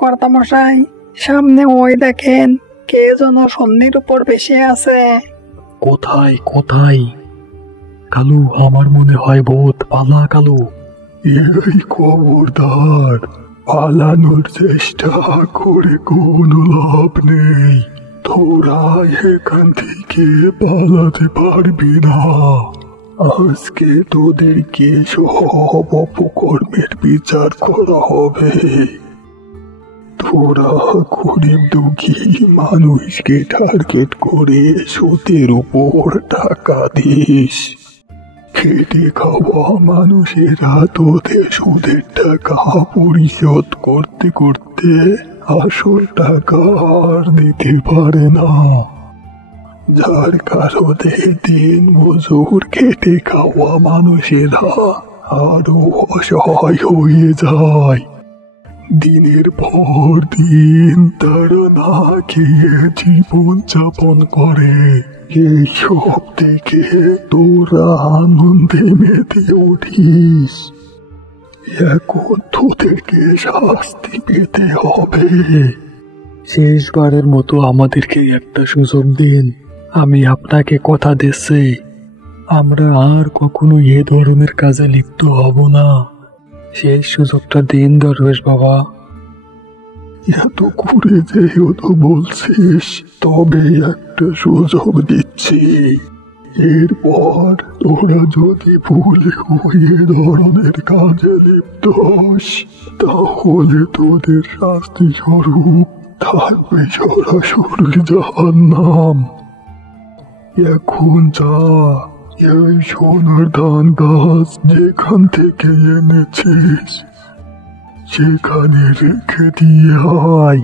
কর্তামশাই, সামনে ওই দেখেন, কে যেন সন্নির উপর ভেসে আছে। কোথায় কোথায়? কালু, আমার মনে হয় ভূত। পালা কালু। এই খবরদার, পালানোর চেষ্টা করে কোনো লাভ নেই। তোরা এখান থেকে পালাতে পারবি না। আজকে তোদেরকে সব অপকর্মের বিচার করা হবে। তোরা গরিব দুঃখী মানুষকে টার্গেট করে সুদের উপর টাকা দিস। খেটে খাওয়া মানুষেরা তোদের সুদের টাকা পরিশোধ করতে করতে আসল টাকা আর দিতে পারে না, যার কারণে দিন মজুর খেটে খাওয়া মানুষেরা আরো অসহায় হয়ে যায়। দিনের পর দিন তারা না খেয়ে জীবন যাপন করে। এইসব দেখে তোরা আনন্দে মেতে উঠিস। এখন তোদেরকে শাস্তি পেতে হবে। শেষবারের মতো আমাদেরকে একটা সুযোগ দিন। আমি আপনাকে কথা দিচ্ছি, আমরা আর কখনো এ ধরনের কাজে লিপ্ত হব না। শেষ সুযোগটা দিন দরবেশ বাবা। এত করে যেহেতু বলছিস, তবে একটা সুযোগ দিচ্ছি। এরপর তোরা যদি ভুলে এ ধরনের কাজে লিপ্ত হস, তাহলে তোদের শাস্তি স্বরূপ থাকবে সরাসরি জাহান্নাম। এখন যা, এই সোনার ধান গাছ যেখান থেকে এনেছিস সেখানে রেখে দিয়ে আয়।